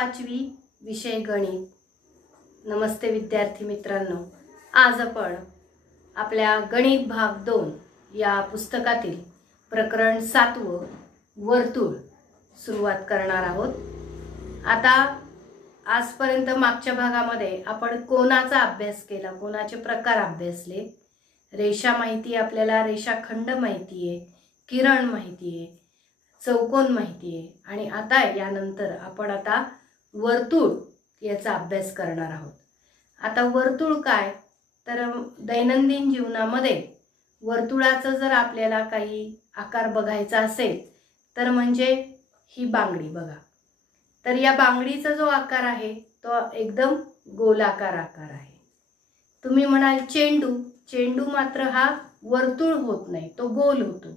5वी विषय गणित। नमस्ते विद्यार्थी मित्रांनो, आज आपण आपल्या गणित भाग 2 या पुस्तकातील प्रकरण 7 वर्तुळ सुरुवात करणार आहोत। आता आजपर्यंत मागच्या भागामध्ये आपण कोनाचा अभ्यास केला, कोनाचे प्रकार अभ्यासले, रेषा माहिती आपल्याला, रेषाखंड माहिती आहे, किरण माहिती आहे, चौकोन माहिती आहे आणि आता यानंतर आपण आता वर्तुळ याचा अभ्यास करणार आहोत। आता वर्तुळ काय तर दैनंदिन जीवनामध्ये वर्तुळाचा जर आपल्याला काही आकार बघायचा असेल तर म्हणजे ही बांगडी बघा, तर या बांगडीचा जो आकार आहे तो एकदम गोलाकार आकार आहे। तुम्ही म्हणाल चेंडू, चेंडू मात्र हा वर्तुळ होत नाही, तो गोल होतो।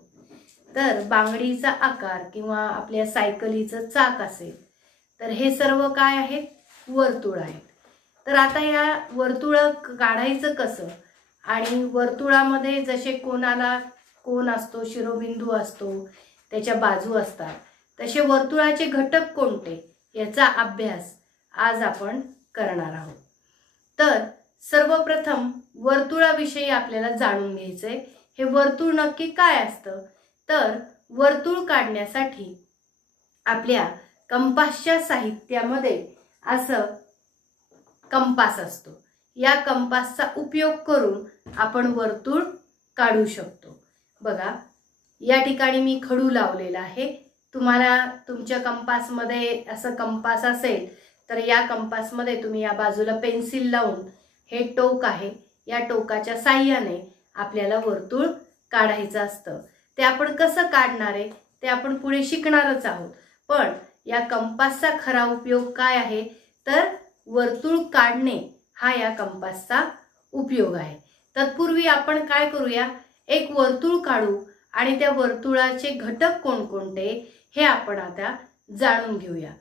तर बांगडीचा आकार किंवा आपल्या सायकलीचं चाक असेल तर हे सर्व काय आहेत, वर्तुळ आहेत। तर आता या वर्तुळ काढायचं कसं आणि वर्तुळामध्ये जसे कोणाला कोन असतो, शिरोबिंदू असतो, त्याच्या बाजू असतात, तसे वर्तुळाचे घटक कोणते याचा अभ्यास आज आपण करणार आहोत। तर सर्वप्रथम वर्तुळाविषयी आपल्याला जाणून घ्यायचंय, हे वर्तुळ नक्की काय असतं। तर वर्तुळ काढण्यासाठी आपल्या कंपासच्या साहित्यामध्ये असं कंपास असतो। या कंपासचा उपयोग करून आपण वर्तुळ काढू शकतो। बघा, या ठिकाणी मी खडू लावलेला आहे। तुम्हाला तुमच्या कंपासमध्ये असं कंपास असेल तर या कंपासमध्ये तुम्ही या बाजूला पेन्सिल लावून, हे टोक आहे, या टोकाच्या साहाय्याने आपल्याला वर्तुळ काढायचं असतं। ते आपण कसं काढणार आहे ते आपण पुढे शिकणारच आहोत, पण या कंपासचा खरा उपयोग काय आहे तर वर्तुळ काढणे हा या कंपासचा उपयोग आहे। तत्पूर्वी आपण काय करूया, एक वर्तुळ काढू आणि त्या वर्तुळाचे घटक कोणकोणते हे आपण आता जाणून घेऊया।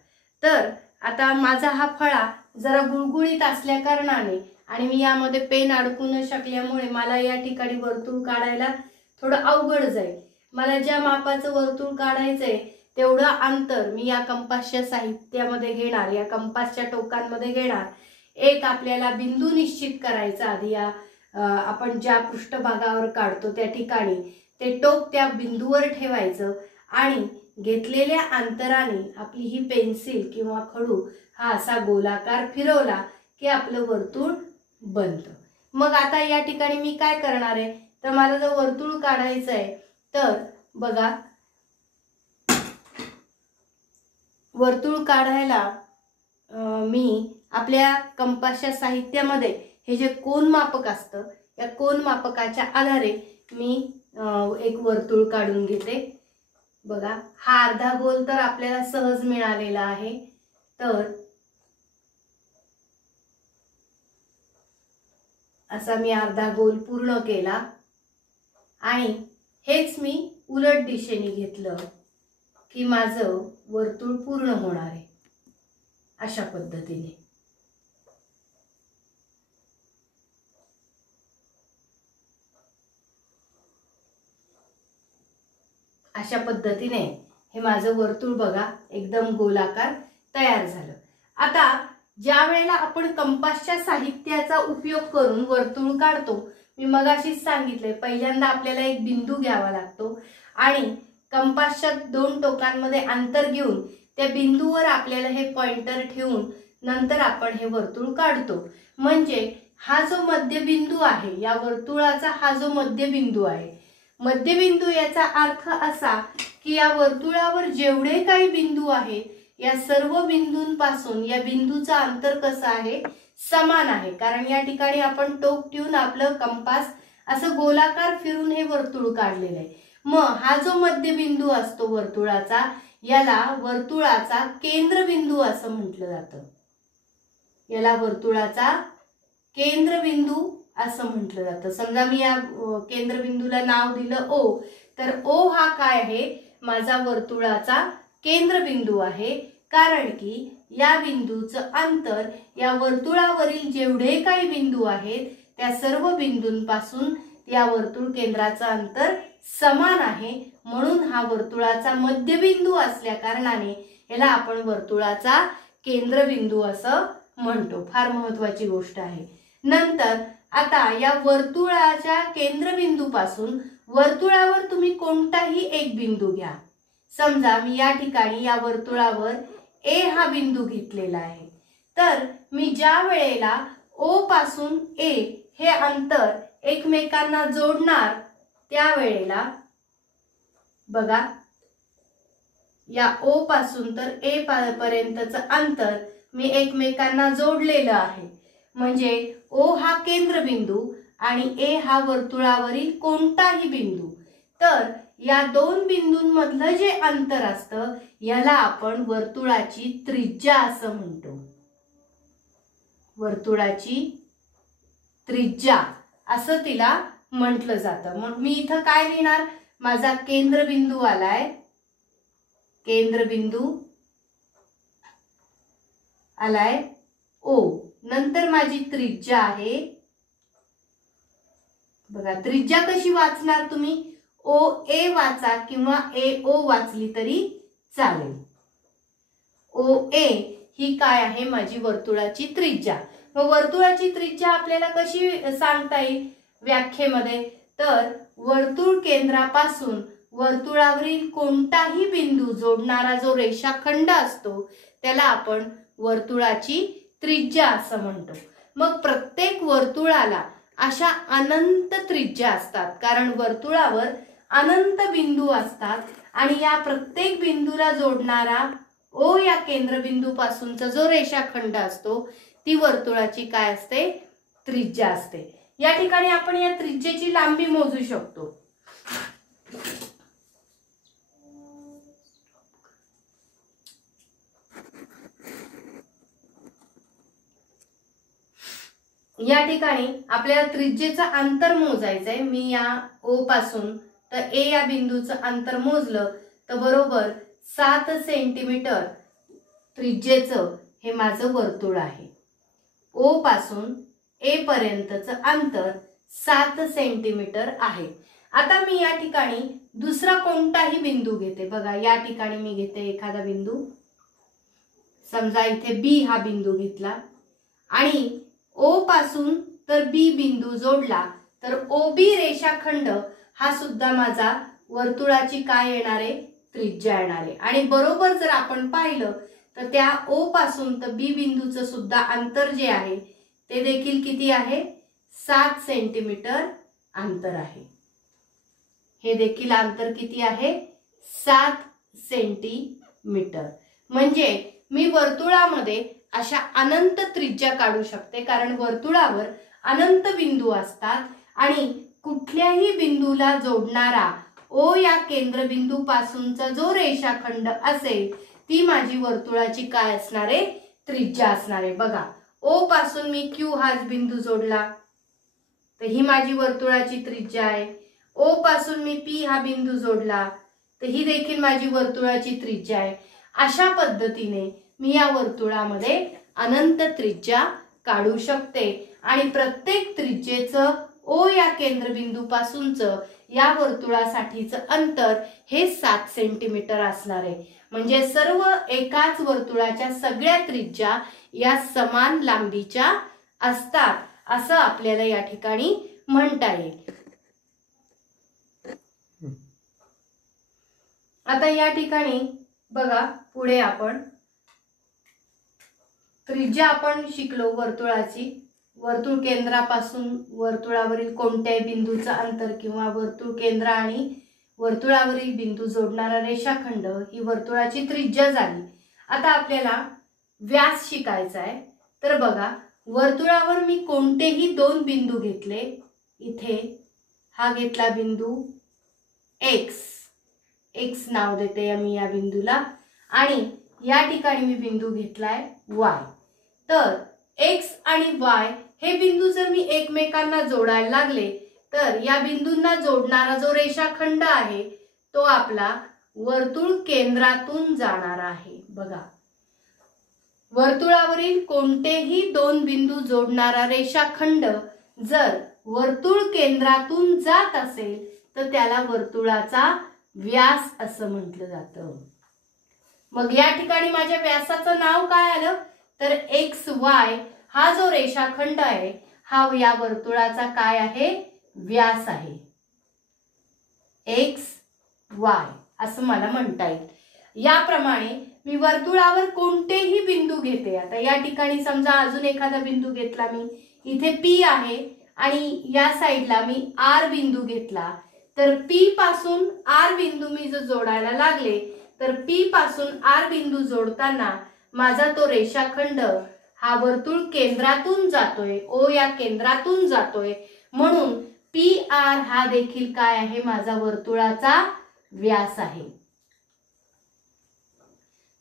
तर आता माझा हा फळा जरा गुळगुळीत असल्या कारणाने आणि मी यामध्ये पेन अडकू न शकल्यामुळे मला या ठिकाणी वर्तुळ काढायला थोडं अवघड जाईल। मला ज्या मापाचं वर्तुळ काढायचंय तेवढं अंतर मी या कंपासच्या साहित्यामध्ये घेणार, या कंपासच्या टोकांमध्ये घेणार। एक आपल्याला बिंदू निश्चित करायचा आधी, या आपण ज्या पृष्ठभागावर काढतो त्या ठिकाणी ते टोक त्या बिंदूवर ठेवायचं आणि घेतलेल्या अंतराने आपली ही पेन्सिल किंवा खडू हा असा गोलाकार फिरवला की आपलं वर्तुळ बनतं। मग आता या ठिकाणी मी काय करणार आहे तर मला जर वर्तुळ काढायचं आहे तर बघा, वर्तुळ काढायला मी आपल्या कंपासच्या साहित्यामध्ये हे जे कोन मापक असतं या कोन मापकाच्या आधारे मी एक वर्तुळ काढून घेते। बघा, हा अर्धा गोल तर आपल्याला सहज मिळालेला आहे। तर असा मी अर्धा गोल पूर्ण केला आणि हेच मी उलट दिशेने घेतलं की माझं वर्तुळ पूर्ण होणार आहे। अशा पद्धतीने हे माझं वर्तुळ बघा एकदम गोलाकार तयार झालं। आता ज्या वेळेला आपण कंपासच्या साहित्याचा उपयोग करून वर्तुळ काढतो, मी मगाशीच सांगितले, पहिल्यांदा आपल्याला एक बिंदू घ्यावा लागतो आणि कंपासच्या दोन टोकांमध्ये अंतर घेऊन त्या बिंदूवर आपल्याला हे पॉइंटर ठेवून नंतर आपण हे वर्तुळ काढतो। म्हणजे हा जो मध्यबिंदू आहे, या वर्तुळाचा हा जो मध्यबिंदू आहे, मध्यबिंदू याचा अर्थ असा की या वर्तुळावर जेवढे काही बिंदू आहेत या सर्व बिंदूंपासून या बिंदूचा अंतर कसं आहे, समान आहे। कारण या ठिकाणी आपण टोक ठेवून आपलं कंपास असं गोलाकार फिरून हे वर्तुळ काढलेलं आहे। मग हा जो मध्यबिंदू असतो वर्तुळाचा, याला वर्तुळाचा केंद्रबिंदू असं म्हटलं जातं। याला वर्तुळाचा केंद्रबिंदू असं म्हटलं जातं। समजा मी या केंद्रबिंदूला नाव दिलं ओ, तर ओ हा काय आहे, माझा वर्तुळाचा केंद्रबिंदू आहे। कारण की या बिंदूचं अंतर या वर्तुळावरील जेवढे काही बिंदू आहेत त्या सर्व बिंदूंपासून या वर्तुळ केंद्राचं अंतर समान आहे, म्हणून हा वर्तुळाचा मध्यबिंदू असल्या कारणाने याला आपण वर्तुळाचा केंद्रबिंदू असं म्हणतो. फार महत्वाची गोष्ट आहे. नंतर आता या वर्तुळाच्या केंद्रबिंदूपासून वर्तुळावर तुम्ही कोणताही एक बिंदू घ्या. समजा मी या ठिकाणी या वर्तुळावर ए हा बिंदू घेतलेला आहे. तर मी ज्या वेळेला ओ पासून ए हे अंतर एकमेकांना जोडणार त्यावेळेला बघा या ओ पासून तर ए पर्यंतचं अंतर मी एकमेकांना जोडलेलं आहे. म्हणजे ओ हा केंद्रबिंदू आणि ए हा वर्तुळावरील कोणताही बिंदू. तर या दोन बिंदूंमधलं जे अंतर असतं याला आपण वर्तुळाची त्रिज्या असं म्हणतो. वर्तुळाची त्रिज्या असं तिला म्हटलं जातं. मग मी इथं काय लिहिणार? माझा केंद्रबिंदू आलाय, केंद्रबिंदू आलाय ओ. नंतर माझी त्रिज्या आहे. बघा त्रिज्या कशी वाचणार तुम्ही? ओ ए वाचा किंवा ए ओ वाचली तरी चालेल. ओ ए ही काय आहे? माझी वर्तुळाची त्रिज्या. मग वर्तुळाची त्रिज्या आपल्याला कशी सांगता येईल व्याख्येमध्ये? तर वर्तुळ केंद्रापासून वर्तुळावरील कोणताही बिंदू जोडणारा जो रेषाखंड असतो त्याला आपण वर्तुळाची त्रिज्या असं म्हणतो. मग प्रत्येक वर्तुळाला अशा अनंत त्रिज्या असतात, कारण वर्तुळावर अनंत बिंदू असतात आणि या प्रत्येक बिंदूला जोडणारा ओ या केंद्रबिंदू पासूनचा जो रेषाखंड असतो ती वर्तुळाची काय असते? त्रिज्या असते. या ठिकाणी आपण या त्रिज्येची लांबी मोजू शकतो. या ठिकाणी आपल्याला त्रिज्येचं अंतर मोजायचंय. मी या ओ पासून तर ए या बिंदूचं अंतर मोजलं तर बरोबर 7 सेंटीमीटर त्रिज्येचं हे माझं वर्तुळ आहे. ओ पासून ए पर्यंतचं अंतर 7 सेंटीमीटर आहे. आता मी या ठिकाणी दुसरा कोणताही बिंदू घेते. बघा या ठिकाणी मी घेते एखादा बिंदू. समजा इथे बी हा बिंदू घेतला आणि ओ पासून तर बी बिंदू जोडला तर ओ बी रेषाखंड हा सुद्धा माझा वर्तुळाची काय येणार आहे? त्रिज्या येणार आहे. आणि बरोबर जर आपण पाहिलं तर त्या ओ पासून तर बी बिंदूचं सुद्धा अंतर जे आहे ते देखील किती आहे? 7 सेंटीमीटर अंतर आहे. हे देखील अंतर किती आहे? 7 सेंटीमीटर. म्हणजे मी वर्तुळामध्ये अशा अनंत त्रिज्या काढू शकते, कारण वर्तुळावर अनंत बिंदू असतात आणि कुठल्याही बिंदूला जोडणारा ओ या केंद्रबिंदू पासूनचा जो रेषाखंड असेल ती माझी वर्तुळाची काय असणार आहे? त्रिज्या असणार आहे. बघा ओ पासून मी क्यू हा बिंदू जोडला तर ही माझी वर्तुळाची त्रिज्या आहे. ओ पासून मी पी हा बिंदू जोडला तर ही देखील माझी वर्तुळाची त्रिज्या आहे. अशा पद्धतीने मी या वर्तुळामध्ये अनंत त्रिज्या काढू शकते आणि प्रत्येक त्रिज्येचं ओ या केंद्रबिंदू पासूनचं या वर्तुळासाठीचं अंतर हे 7 सेंटीमीटर असणार आहे. म्हणजे सर्व एकाच वर्तुळाच्या सगळ्या त्रिज्या या समान लांबीच्या असतात असं आपल्याला या ठिकाणी म्हणता येईल. आता या ठिकाणी बघा पुढे आपण त्रिज्या आपण शिकलो वर्तुळाची. वर्तुळ केंद्रापासून वर्तुळावरील कोणत्याही बिंदूचं अंतर किंवा वर्तुळ केंद्र आणि वर्तुळावरील बिंदू जोडणारा रेषाखंड ही वर्तुळाची त्रिज्या झाली. आता आपल्याला व्यास शिकायचा आहे. तर बघा वर्तुळावर मी कोणतेही 2 बिंदू घेतले. इथे हा घेतला बिंदू एक्स, एक्स नाव देते मी या बिंदूला, आणि या ठिकाणी मी बिंदू घेतलाय वाय. तर एक्स आणि वाय हे बिंदू जर मी एकमेकांना जोडायला लागले तर या बिंदूंना जोडणारा जो रेषाखंड आहे तो आपला वर्तुळ केंद्रातून जाणार आहे. बघा वर्तुळावरील कोणतेही 2 बिंदू जोडणारा रेषाखंड जर वर्तुळ केंद्रातून जात असेल तर त्याला वर्तुळाचा व्यास असं म्हटलं जातं. मग या ठिकाणी माझ्या व्यासाचं नाव काय आलं तर एक्स वाय हा जो रेषाखंड आहे हा या वर्तुळाचा काय आहे व्यास आहे. एक्स वाय असं मला म्हणता येईल. याप्रमाणे मी वर्तुळावर कोणतेही बिंदू घेते. आता या ठिकाणी समजा अजून एखादा बिंदू घेतला मी, इथे पी आहे आणि या साईडला मी आर बिंदू घेतला, तर पी पासून आर बिंदू मी जर जोडायला लागले तर पी पासून आर बिंदू जोडताना माझा तो रेषाखंड हा वर्तुळ केंद्रातून जातोय, ओ या केंद्रातून जातोय, म्हणून पी आर हा देखील काय आहे माझा वर्तुळाचा व्यास आहे.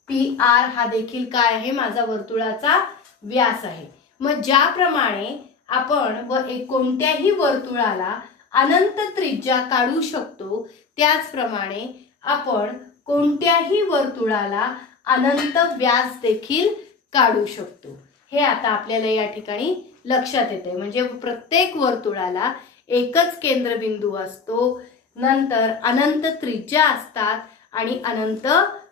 पी आर हा देखील काय आहे माझा वर्तुळाचा व्यास आहे. मग ज्याप्रमाणे आपण कोणत्याही वर्तुळाला अनंत त्रिज्या काढू शकतो, त्याचप्रमाणे आपण कोणत्याही वर्तुळाला अनंत व्यास देखील काढू शकतो. हे आता आपल्याला या ठिकाणी लक्षात येते. म्हणजे प्रत्येक वर्तुळाला एकच केंद्रबिंदू असतो, नंतर अनंत त्रिज्या असतात आणि अनंत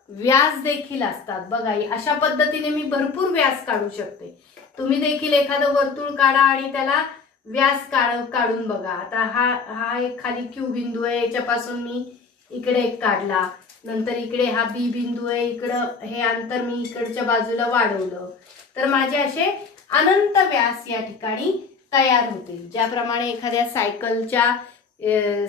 व्यास देखील असतात. बघा अशा पद्धतीने मी भरपूर व्यास काढू शकते. तुम्ही देखील एखादं वर्तुळ काढा आणि त्याला व्यास काढून बघा. आता हा एक खाली क्यू बिंदू आहे, याच्यापासून मी इकडे एक काढला, नंतर इकडे हा बी बिंदू आहे, इकडं हे अंतर मी इकडच्या बाजूला वाढवलं, तर माझे असे अनंत व्यास या ठिकाणी तयार होतील. ज्याप्रमाणे एखाद्या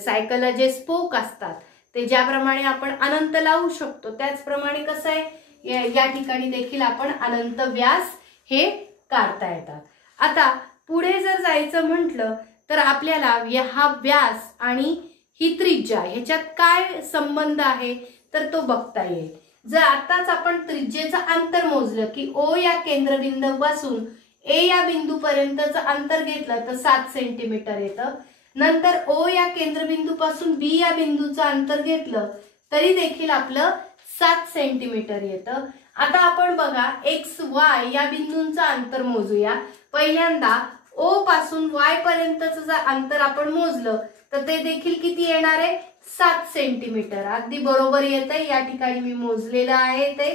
सायकलला जे स्पोक असतात ते ज्याप्रमाणे आपण अनंत लावू शकतो, त्याचप्रमाणे कसं आहे या ठिकाणी देखील आपण अनंत व्यास हे काढता येतात. आता पुढे जर जायचं म्हटलं तर आपल्याला हा व्यास आणि ही त्रिज्या ह्याच्यात काय संबंध आहे तर तो बघता येईल. जर आताच आपण त्रिज्येचं अंतर मोजलं की ओ या केंद्रबिंदूपासून ए या बिंदूपर्यंतचं अंतर घेतलं तर 7 सेंटीमीटर येतं. नंतर ओ या केंद्रबिंदूपासून बी या बिंदूचं अंतर घेतलं तरी देखील आपलं 7 सेंटीमीटर येतं. आता आपण बघा एक्स वाय या बिंदूंचं अंतर मोजूया. पहिल्यांदा ओ पासून वाय पर्यंतचं जर अंतर आपण मोजलं तर ते देखील किती येणार आहे 7 सेंटीमीटर. अगदी बरोबर येतंय. या ठिकाणी मी मोजलेलं आहे ते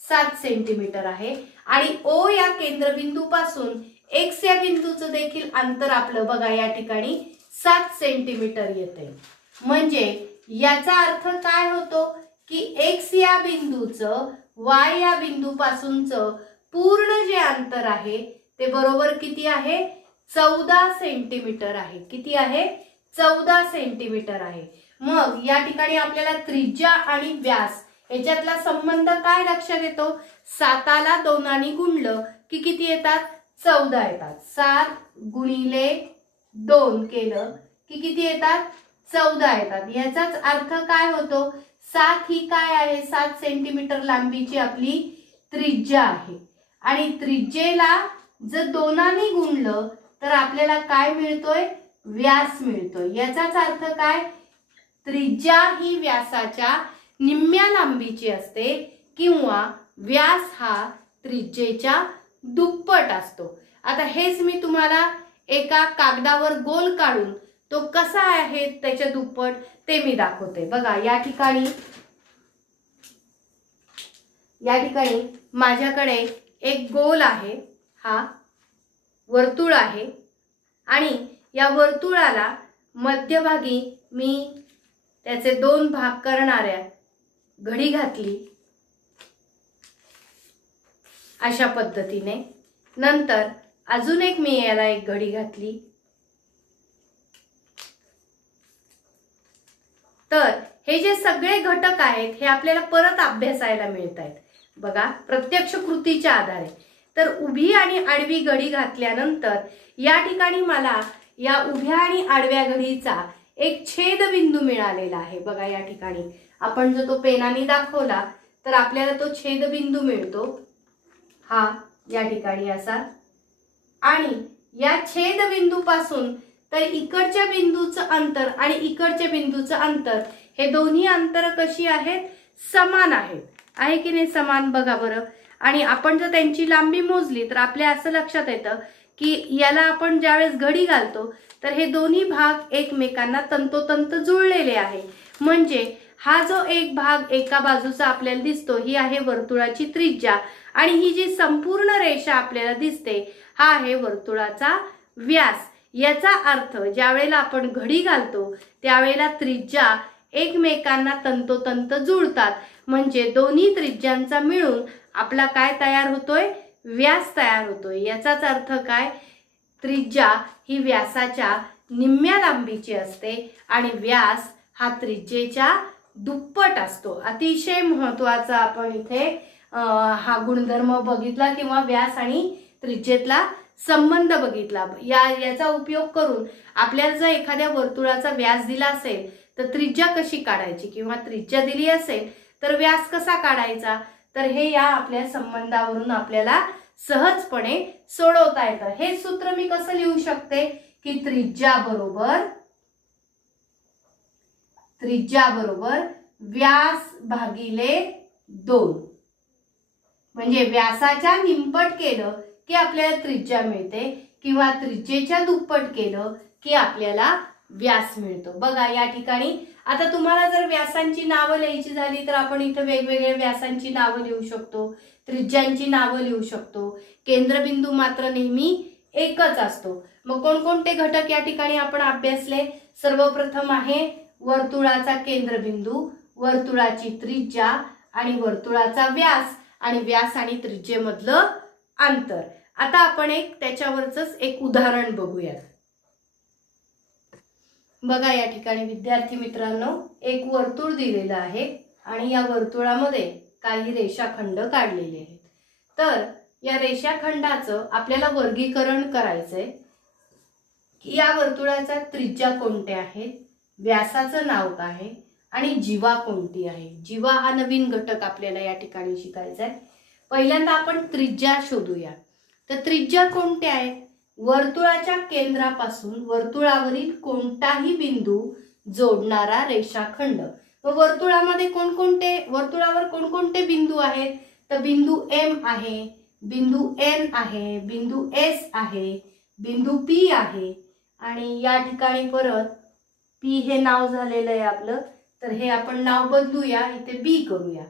7 सेंटीमीटर आहे. आणि ओ या केंद्रबिंदूपासून एक्स या बिंदूचं देखील अंतर आपलं बघा या ठिकाणी 7 सेंटीमीटर येते. म्हणजे याचा अर्थ काय होतो की एक्स या बिंदूचं वाय या बिंदूपासूनचं पूर्ण जे अंतर आहे ते बरोबर किती आहे 14 सेंटीमीटर आहे. किती आहे 14 सेंटीमीटर आहे. मग या ठिकाणी आपल्याला त्रिज्या आणि व्यास याच्यातला संबंध काय लक्षात येतो, 7ला 2 गुणलं की किती येतात 14 येतात. 7 गुणिले 2 केलं की किती येतात 14 येतात. याचाच अर्थ काय होतो 7 ही काय आहे 7 सेंटीमीटर लांबीची आपली त्रिज्या आहे आणि त्रिज्येला जर 2 गुणलं तर आपल्याला काय मिळतोय व्यास मिळतोय. याचाच अर्थ काय त्रिज्या ही व्यासाच्या निम्म्या लांबीची असते किंवा व्यास हा त्रिज्येच्या दुप्पट असतो. आता हेच मी तुम्हाला एका कागदावर गोल काढून तो कसा आहे त्याच्या दुप्पट ते मी दाखवते. बघा या ठिकाणी माझ्याकडे एक गोल आहे, हा वर्तुळ आहे आणि या वर्तुळाला मध्यभागी मी त्याचे 2 भाग करणाऱ्या घडी घातली अशा पद्धतीने. नंतर अजून एक मी याला एक घडी घातली. तर हे जे सगळे घटक आहेत हे आपल्याला परत अभ्यासायला मिळत आहेत बघा प्रत्यक्ष कृतीच्या आधारे. तर उभी आणि आडवी घडी घातल्यानंतर या ठिकाणी मला या उभ्या आणि आडव्या घडीचा एक छेदबिंदू मिळालेला आहे. बघा या ठिकाणी आपण जर तो पेनाने दाखवला तर आपल्याला तो छेदबिंदू मिळतो हा या ठिकाणी असा. आणि या छेदबिंदूपासून तर इकडच्या बिंदूचं अंतर आणि इकडच्या बिंदूचं अंतर हे दोन्ही अंतर कशी आहेत समान आहेत, आहे की नाही समान. बघा बरं. आणि आपण जर त्यांची लांबी मोजली तर आपल्या असं लक्षात येतं की याला आपण ज्यावेळेस घडी घालतो तर हे दोन्ही भाग एकमेकांना तंतोतंत जुळलेले आहे. म्हणजे हा जो एक भाग एका बाजूचा आपल्याला दिसतो ही आहे वर्तुळाची त्रिज्या आणि ही जी संपूर्ण रेषा आपल्याला दिसते हा आहे वर्तुळाचा व्यास। याचा अर्थ ज्या वेळेला आपण घडी घालतो त्यावेळेला त्रिज्या एकमेकांना तंतोतंत जुळतात, म्हणजे दोन्ही त्रिज्यांचा मिळून आपला काय तयार होतोय, व्यास तयार होतोय। याचाच अर्थ काय, त्रिज्या ही व्यासाच्या निम्म्या लांबीची असते आणि व्यास हा त्रिज्येच्या दुप्पट असतो। अतिशय महत्त्वाचा आपण इथे हा गुणधर्म बघितला किंवा व्यास आणि त्रिज्येतला संबंध बघितला। याचा उपयोग करून आपल्याला जर एखाद्या वर्तुळाचा व्यास दिला असेल तर त्रिज्या कशी काढायची किंवा त्रिज्या दिली असेल तर व्यास कसा काढायचा, तर हे या आपल्या संबंधावरून आपल्याला सहजपणे सोडवता येतं। हे सूत्र मी कसं लिहू शकते की त्रिज्या बरोबर व्यास भागिले 2, म्हणजे व्यासाच्या निमपट केलं की आपल्याला त्रिज्या मिळते किंवा त्रिज्येच्या दुप्पट केलं की आपल्याला व्यास मिळतो। बघा या ठिकाणी आता तुम्हाला जर व्यासांची नावं लिहायची झाली तर आपण इथे वेगवेगळ्या व्यासांची नावं लिहू शकतो, त्रिज्यांची नावं लिहू शकतो। केंद्रबिंदू मात्र नेहमी एकच असतो। मग कोणकोणते घटक या ठिकाणी आपण अभ्यासले, सर्वप्रथम आहे वर्तुळाचा केंद्रबिंदू, वर्तुळाची त्रिज्या आणि वर्तुळाचा व्यास आणि व्यास आणि त्रिज्येमधलं अंतर। आता आपण त्याच्यावरच एक उदाहरण बघूयात। बघा या ठिकाणी विद्यार्थी मित्रांनो एक वर्तुळ दिलेलं आहे आणि या वर्तुळामध्ये काही रेषाखंड काढलेले आहेत। तर या रेषाखंडाचं आपल्याला वर्गीकरण करायचंय की या वर्तुळाचा त्रिज्या कोणत्या आहेत, व्यासाचं नाव काय आहे आणि जीवा कोणती आहे। जीवा हा नवीन घटक आपल्याला या ठिकाणी शिकायचा आहे। पहिल्यांदा आपण त्रिज्या शोधूया। तर त्रिज्या कोणत्या आहेत, वर्तुळाच्या केंद्रापासून वर्तुळावरील कोणताही बिंदू जोडणारा रेषाखंड। वर्तुळामध्ये वर्तुळावर कोणकोणते बिंदू आहेत, तर बिंदू M आहे, बिंदू N आहे, बिंदू S आहे, बिंदू P आहे आणि या ठिकाणी परत P हे नाव झालेलं आहे आपलं, तर हे आपण नाव बदलूया, इथे B करूया।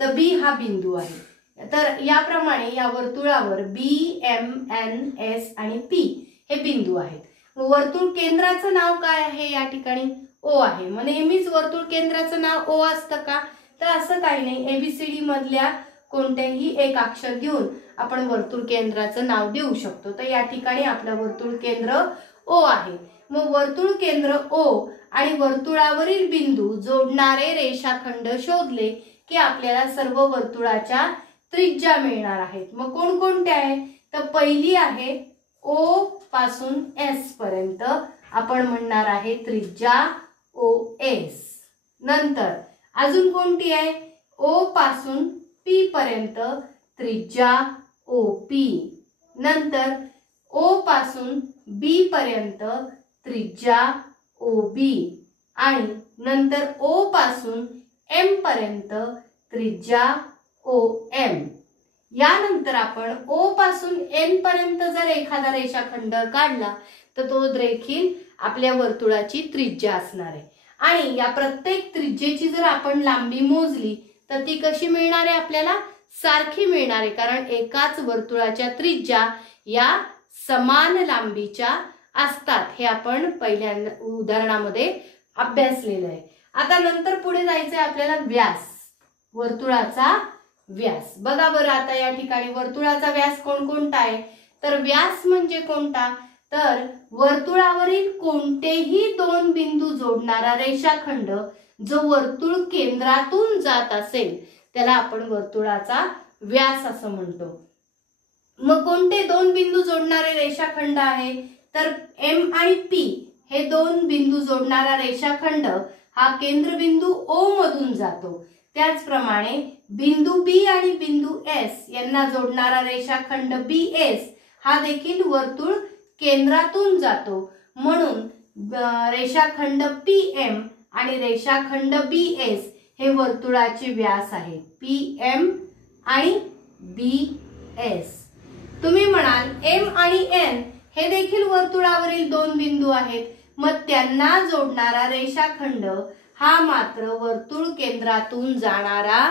तर B हा बिंदू आहे। तर याप्रमाणे या वर्तुळावर B, M, N, S आणि P हे बिंदू आहेत। वर्तुळ केंद्राचं नाव काय आहे, या ठिकाणी O आहे। मग नेहमीच वर्तुळ केंद्राचं नाव O असतं का, तर असं काही नाही। ABCD मधल्या कोणतेही एक अक्षर घेऊन आपण वर्तुळ केंद्राचं नाव देऊ शकतो। तर या ठिकाणी आपलं वर्तुळ केंद्र O आहे। मग वर्तुळ केंद्र O आणि वर्तुळावरील बिंदू जोडणारे रेषाखंड शोधले की आपल्याला सर्व वर्तुळाच्या त्रिज्या मिळणार आहेत। मग कोणकोणते आहे, तर पहिली आहे O पासून S पर्यंत आपण म्हणणार आहे त्रिज्या OS। नंतर अजून कोणती आहे, O पासून P पर्यंत त्रिज्या OP। नंतर O पासून B पर्यंत त्रिज्या OB आणि नंतर O पासून M पर्यंत त्रिज्या OM। यानंतर आपण O पासून N पर्यंत जर एखादा रेषाखंड काढला तर तो देखील आपल्या वर्तुळाची त्रिज्या असणार आहे आणि या प्रत्येक त्रिज्येची जर आपण लांबी मोजली तर ती कशी मिळणार आहे, आपल्याला सारखी मिळणार आहे, कारण एकाच वर्तुळाच्या त्रिज्या या समान लांबीच्या असतात। हे आपण पहिल्या उदाहरणामध्ये अभ्यासलेलं आहे। आता नंतर पुढे जायचंय आपल्याला व्यास, वर्तुळाचा व्यास। बघा बरं आता या ठिकाणी वर्तुळाचा व्यास कोणकोणता आहे, तर व्यास म्हणजे कोणता, तर वर्तुळावरील कोणतेही दोन बिंदू जोडणारा रेषाखंड जो वर्तुळ केंद्रातून जात असेल त्याला आपण वर्तुळाचा व्यास असं म्हणतो। मग कोणते दोन बिंदू जोडणारे रेषाखंड आहे, तर M आणि P हे दोन बिंदू जोडणारा रेषाखंड हा केंद्रबिंदू O मधून जातो। त्याचप्रमाणे बिंदू B आणि बिंदू S यांना जोडणारा रेषाखंड BS हा देखील वर्तुळ केंद्रातून जातो। म्हणून रेषाखंड PM आणि रेषाखंड BS हे वर्तुळाचे व्यास आहे, PM आणि BS। तुम्ही म्हणाल M आणि N हे देखील वर्तुळावरील दोन बिंदू आहेत, मग त्यांना जोडणारा रेषाखंड हा मात्र वर्तुळ केंद्रातून जाणारा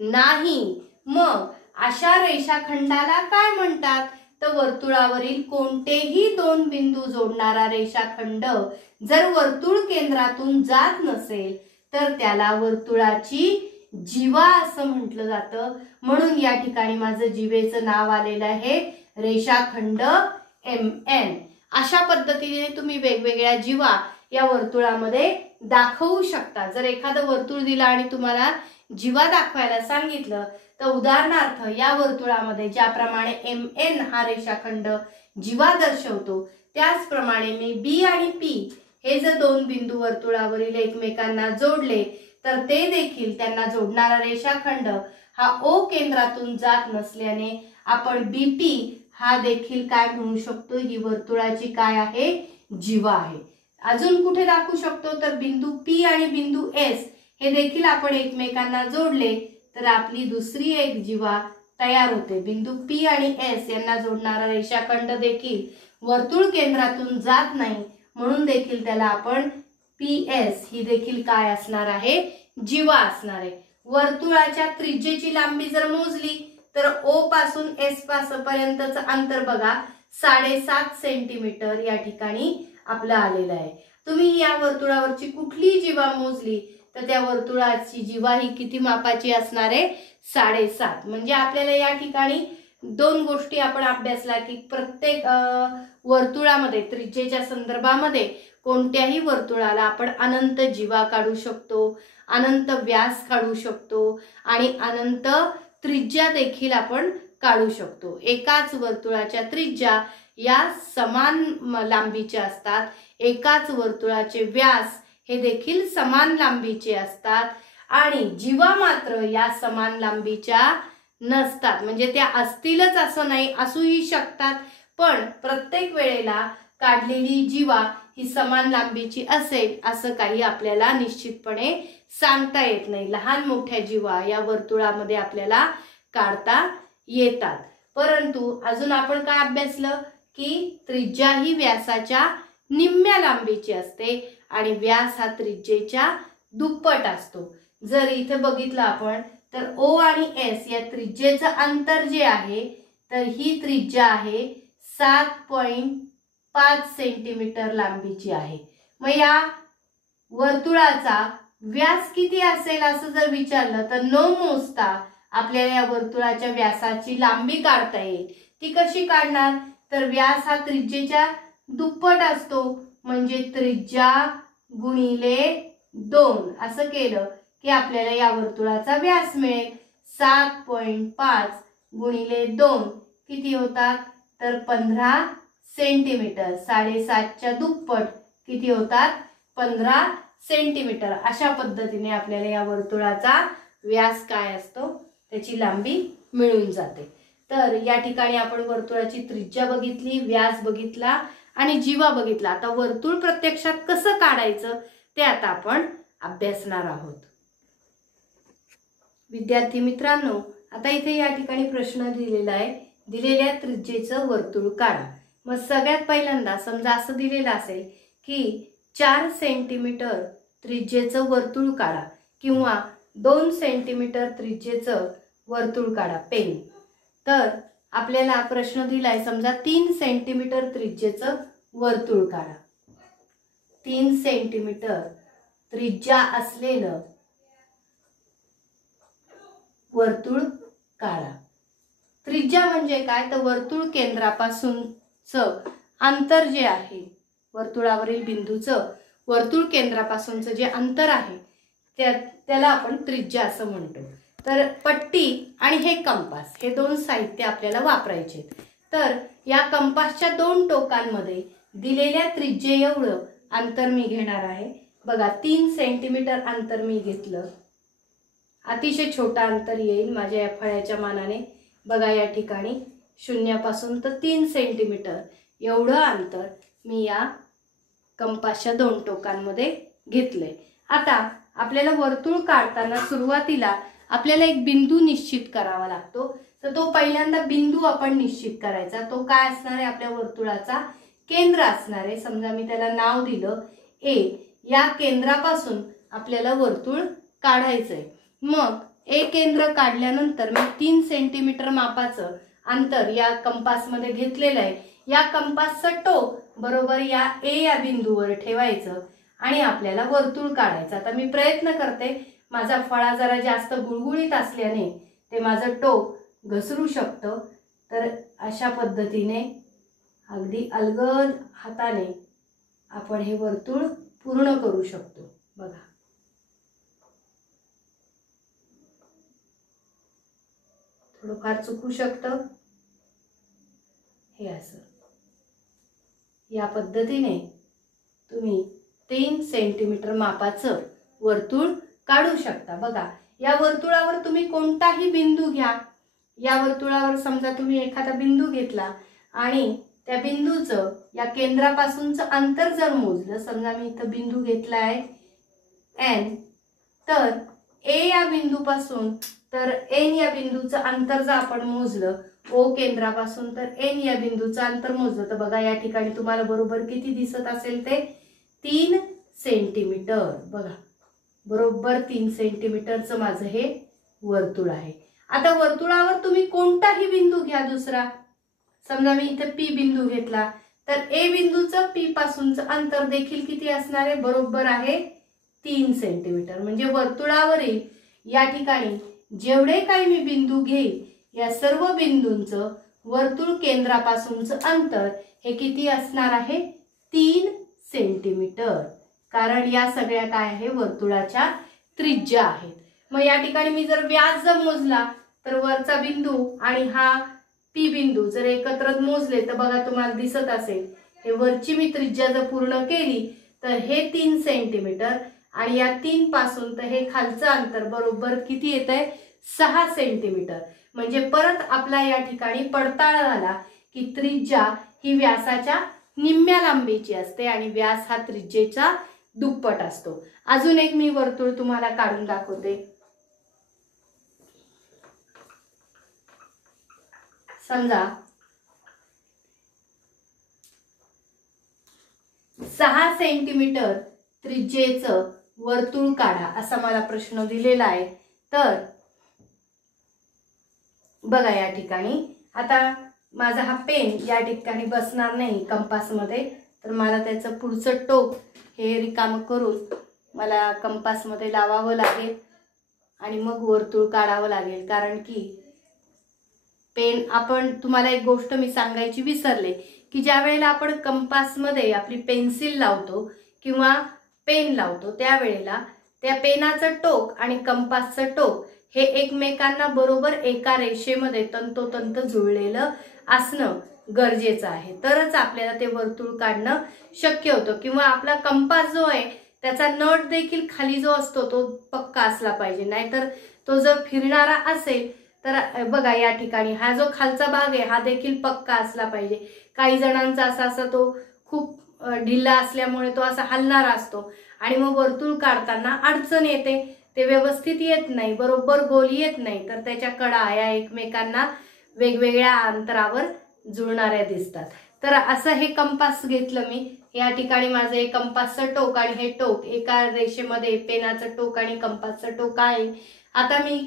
नाही। मग अशा रेषाखंडाला काय म्हणतात? तर वर्तुळावरील कोणतेही दोन बिंदू जोडणारा रेषाखंड जर वर्तुळ केंद्रातून जात नसेल तर त्याला वर्तुळाची जीवा असं म्हटलं जातं। म्हणून या ठिकाणी माझं जीवेचं नाव आलेलं आहे रेषाखंड MN। अशा पद्धतीने तुम्ही वेगवेगळ्या जीवा या वर्तुळामध्ये दाखवू शकता। जर एखादं वर्तुळ दिलं आणि तुम्हाला जीवा दाखवायला सांगितलं तर उदाहरणार्थ या वर्तुळामध्ये ज्याप्रमाणे MN हा रेषाखंड जीवा दर्शवतो त्याचप्रमाणे मी B आणि P हे जर दोन बिंदू वर्तुळावरील एकमेकांना जोडले तर ते देखील त्यांना जोडणारा रेषाखंड हा O केंद्रातून जात नसल्याने आपण BP हा देखील काय म्हणू शकतो? ही वर्तुळाची काय आहे? जीवा आहे। अजून कुठे दाखवू शकतो? तर बिंदू P आणि बिंदू S हे देखील आपण एकमेकांना जोडले तर आपली दुसरी एक जीवा तयार होते। बिंदू P आणि S यांना जोडणारा रेषाखंड देखील वर्तुळ केंद्रातून जात नाही म्हणून देखील त्याला आपण PS ही देखील काय असणार आहे? जीवा असणार आहे। वर्तुळाच्या त्रिज्येची लांबी जर मोजली तर O पासून S पर्यंतचं अंतर बघा 7.5 सेंटीमीटर या ठिकाणी आपलं आलेलं आहे। तुम्ही या वर्तुळावरची कुठली जीवा मोजली तर त्या वर्तुळाची जीवा ही किती मापाची असणार आहे? 7.5। म्हणजे आपल्याला या ठिकाणी दोन गोष्टी आपण अभ्यासला की प्रत्येक वर्तुळामध्ये त्रिज्येच्या संदर्भामध्ये कोणत्याही वर्तुळाला आपण अनंत जीवा काढू शकतो, अनंत व्यास काढू शकतो आणि अनंत त्रिज्या देखील आपण काढू शकतो। एकाच वर्तुळाच्या त्रिज्या या समान लांबीच्या असतात, एकाच वर्तुळाचे व्यास हे देखील समान लांबीचे असतात आणि जीवा मात्र या समान लांबीच्या नसतात। म्हणजे त्या असतीलच असं नाही, असूही शकतात, पण प्रत्येक वेळेला काढलेली जीवा ही समान लांबीची असेल असं काही आपल्याला निश्चितपणे सांगता येत नाही। लहान मोठ्या जीवा या वर्तुळामध्ये आपल्याला काढता येतात। परंतु अजून आपण काय अभ्यासलं की त्रिज्या ही व्यासाच्या निम्म्या लांबीची असते आणि व्यास हा त्रिज्येच्या दुप्पट असतो। जर इथे बघितलं आपण तर O आणि S या त्रिज्येचं अंतर जे आहे तर ही त्रिज्या आहे 7.5 सेंटीमीटर लांबीची आहे। मग या वर्तुळाचा व्यास किती असेल असं जर विचारलं तर न मोजता आपल्याला या वर्तुळाच्या व्यासाची लांबी काढता येईल। ती कशी काढणार? तर व्यास हा त्रिज्येच्या दुप्पट असतो म्हणजे त्रिज्या गुणिले 2 असं केलं की आपल्याला या वर्तुळाचा व्यास मिळेल। 7.5 गुणिले 2 किती होतात? तर 15 सेंटीमीटर। 7.5च्या दुप्पट किती होतात? 15 सेंटीमीटर। अशा पद्धतीने आपल्याला या वर्तुळाचा व्यास काय असतो त्याची लांबी मिळून जाते। तर या ठिकाणी आपण वर्तुळाची त्रिज्या बघितली, व्यास बघितला आणि जीवा बघितला। आता वर्तुळ प्रत्यक्षात कसं काढायचं ते आता आपण अभ्यासणार आहोत। विद्यार्थी मित्रांनो, आता इथे या ठिकाणी प्रश्न दिलेला आहे, दिलेल्या त्रिज्येचं वर्तुळ काढा। मग सगळ्यात पहिल्यांदा समजा असं दिलेलं असेल की 4 सेंटीमीटर त्रिज्येचं वर्तुळ काढा किंवा 2 सेंटीमीटर त्रिज्येचं वर्तुळ काढा पेन। तर आपल्याला प्रश्न दिलाय समजा 3 सेंटीमीटर त्रिज्येचं वर्तुळ काढा। 3 सेंटीमीटर त्रिज्या असलेलं वर्तुळ काढा। त्रिज्या म्हणजे काय? तर वर्तुळ केंद्रापासूनचं अंतर जे आहे, वर्तुळावरील बिंदूचं वर्तुळ केंद्रापासूनचं जे अंतर आहे त्याला आपण त्रिज्या असं म्हणतो। तर पट्टी आणि हे कंपास हे दोन साहित्य आपल्याला वापरायचे। तर या कंपासच्या दोन टोकांमध्ये दिलेल्या त्रिज्ये एवढं अंतर मी घेणार आहे। बघा 3 सेंटीमीटर अंतर मी घेतलं, अतिशय छोटा अंतर येईल माझ्या या फळ्याच्या मानाने। बघा या ठिकाणी शून्यापासून तर 3 सेंटीमीटर एवढं अंतर मी या कंपासच्या दोन टोकांमध्ये घेतले। आता आपल्याला वर्तुळ काढताना सुरुवातीला आपल्याला एक बिंदू निश्चित करावा लागतो। तर तो पहिल्यांदा बिंदू आपण निश्चित करायचा। तो काय असणार आहे? आपल्या वर्तुळाचा केंद्र असणार आहे। समजा मी त्याला नाव दिलं A। या केंद्रापासून आपल्याला वर्तुळ काढायचंय। मग ए केंद्र काढल्यानंतर मी 3 सेंटीमीटर मापाचं अंतर या कंपासमध्ये घेतलेलं आहे। या कंपासचं टोक बरोबर या ए या बिंदूवर ठेवायचं आणि आपल्याला वर्तुळ काढायचं। आता मी प्रयत्न करते, माझा फळा जरा जास्त गुळगुळीत असल्याने ते माझं टोक घसरू शकतं, तर अशा पद्धतीने अगदी अलगद हाताने आपण हे वर्तुळ पूर्ण करू शकतो। बघा, थोडंफार चुकू शकतं, हे असं या पद्धतीने तुम्ही 3 सेंटीमीटर मापाचं वर्तुळ काढू शकता। बघा, या वर्तुळावर तुम्ही कोणताही बिंदू घ्या। या वर्तुळावर समजा तुम्ही एखादा बिंदू घेतला आणि त्या बिंदूचं या केंद्रापासूनचं अंतर जर मोजलं, समजा मी इथं बिंदू घेतला आहे एन, तर ए या बिंदूपासून तर एन या बिंदूचं अंतर जर आपण मोजलं ओ केंद्रापासून, तर एन या बिंदूचं अंतर मोजलं तर बघा या ठिकाणी तुम्हाला बरोबर किती दिसत असेल, ते 3 सेंटीमीटर। बघा, बरोबर 3 सेंटीमीटरचं माझं हे वर्तुळ आहे। आता वर्तुळावर तुम्ही कोणताही बिंदू घ्या दुसरा, समजा मी इथे पी बिंदू घेतला, तर ए बिंदूचं पी पासूनचं अंतर देखील किती असणार आहे, बरोबर आहे 3 सेंटीमीटर। म्हणजे वर्तुळावरील या ठिकाणी जेवढे काही मी बिंदू घेईल या सर्व बिंदूंचं वर्तुळ केंद्रापासूनचं अंतर हे किती असणार आहे, 3 सेंटीमीटर। कारण या सगळ्या काय आहे, वर्तुळाच्या त्रिज्या आहेत। मग या ठिकाणी मी जर व्यास जर मोजला तर वरचा बिंदू आणि हा पी बिंदू जर एकत्र मोजले तर बघा तुम्हाला दिसत असेल, हे वरची मी त्रिज्या जर पूर्ण केली तर हे 3 सेंटीमीटर आणि या 3 पासून तर हे खालचं अंतर बरोबर किती येत आहे, 6 सेंटीमीटर। म्हणजे परत आपला या ठिकाणी पडताळा झाला की त्रिज्या ही व्यासाच्या निम्म्या लांबीची असते आणि व्यास हा त्रिज्येचा दुप्पट असतो। अजून एक मी वर्तुळ तुम्हाला काढून दाखवते। समजा 6 सेंटीमीटर त्रिज्येचं वर्तुळ काढा असा मला प्रश्न दिलेला आहे। तर बघा या ठिकाणी आता माझा हा पेन या ठिकाणी बसणार नाही कंपासमध्ये, तर मला त्याचं पुढचं टोक हे रिकाम करून मला कंपासमध्ये लावावं लागेल आणि मग वर्तुळ काढावं लागेल। कारण की पेन, आपण तुम्हाला एक गोष्ट मी सांगायची विसरले की ज्या वेळेला आपण कंपासमध्ये आपली पेन्सिल लावतो किंवा पेन लावतो त्यावेळेला त्या पेनाचं टोक आणि कंपासचं टोक हे एकमेकांना बरोबर एका रेषेमध्ये तंतोतंत जुळलेलं असणं गरजेचं आहे, तरच आपल्याला ते वर्तुळ काढणं शक्य होतं। किंवा आपला कंपास जो आहे त्याचा नट देखील खाली जो असतो तो पक्का असला पाहिजे, नाहीतर तो जर फिरणारा असेल तर बघा या ठिकाणी हा जो खालचा भाग आहे हा देखील पक्का असला पाहिजे। काही जणांचा असा तो खूप ढिला असल्यामुळे तो असा हलणारा असतो आणि मग वर्तुळ काढताना अडचण येते, ते व्यवस्थित येत नाही, बरोबर गोल येत नाही, तर त्याच्या कडा या एकमेकांना वेगवेगळ्या अंतरावर जुळणाऱ्या दिसतात। तर असं हे कंपास घेतलं मी, या ठिकाणी माझं हे कंपासचं टोक आणि हे टोक एका रेषेमध्ये पेनाचं टोक आणि कंपासचं टोक आहे। आता मी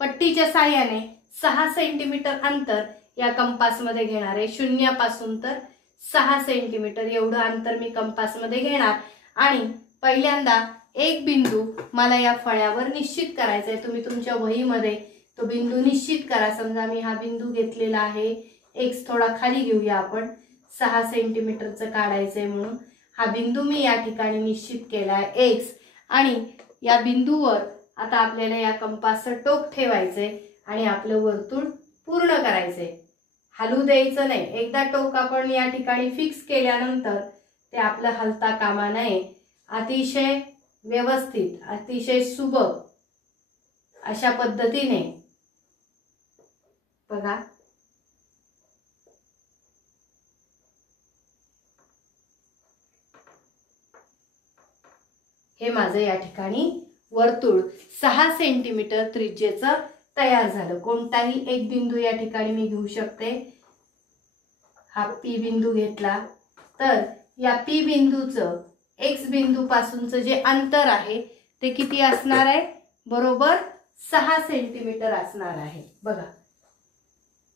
पट्टीच्या साहाय्याने 6 सेंटीमीटर अंतर या कंपासमध्ये घेणार आहे। शून्यापासून तर 6 सेंटीमीटर एवढं अंतर मी कंपासमध्ये घेणार आणि पहिल्यांदा एक बिंदू मला या फळ्यावर निश्चित करायचा आहे। तुम्ही तुमच्या वहीमध्ये तो बिंदू निश्चित करा। समजा मी हा बिंदू घेतलेला आहे, एक्स थोडा खाली घेऊया आपण, 6 सेंटीमीटरचं काढायचंय म्हणून हा बिंदू मी या ठिकाणी निश्चित केला आहे एक्स, आणि या बिंदूवर आता आपल्याला या कंपासचं टोक ठेवायचंय आणि आपलं वर्तुळ पूर्ण करायचंय, हलू द्यायचं नाही। एकदा टोक आपण या ठिकाणी फिक्स केल्यानंतर ते आपलं हलता कामा नये। अतिशय व्यवस्थित, अतिशय सुबक अशा पद्धतीने बघा हे माझं या ठिकाणी वर्तुळ 6 सेंटीमीटर त्रिज्येचं तयार झालं। कोणताही एक बिंदू या ठिकाणी मी घेऊ शकते। हा पी बिंदू घेतला तर या पी बिंदूचं एक्स बिंदू पासूनचं जे अंतर आहे ते किती असणार आहे? बरोबर 6 सेंटीमीटर असणार आहे. बघा,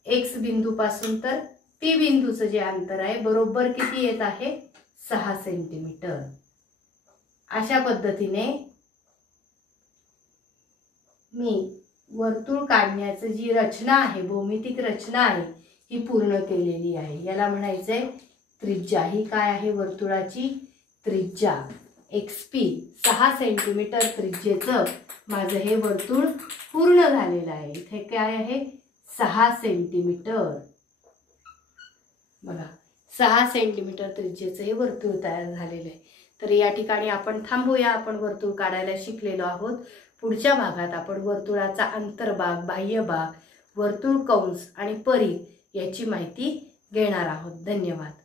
एक्स बिंदूपासून तर टी बिंदूचं जे अंतर आहे बरोबर किती येत आहे? 6 सेंटीमीटर. अशा पद्धतीने मी वर्तुळ काढण्याची जी रचना आहे, भौमितिक रचना आहे, ही पूर्ण केलेली आहे. याला म्हणायचंय त्रिज्या. ही काय आहे? वर्तुळाची त्रिज्या. XP 6 सेंटीमीटर त्रिज्येचं माझं हे वर्तुळ पूर्ण झालेलं आहे. इथे काय आहे? 6 सेंटीमीटर. बघा, 6 सेंटीमीटर त्रिज्येचं हे वर्तुळ तयार झालेलं आहे. तर या ठिकाणी आपण थांबूया. आपण वर्तुळ काढायला शिकलेलो आहोत. पुढच्या भागात आपण वर्तुळाचा अंतर्भाग, बाह्यभाग, वर्तुळ कंस आणि परिघ याची माहिती घेणार आहोत. धन्यवाद.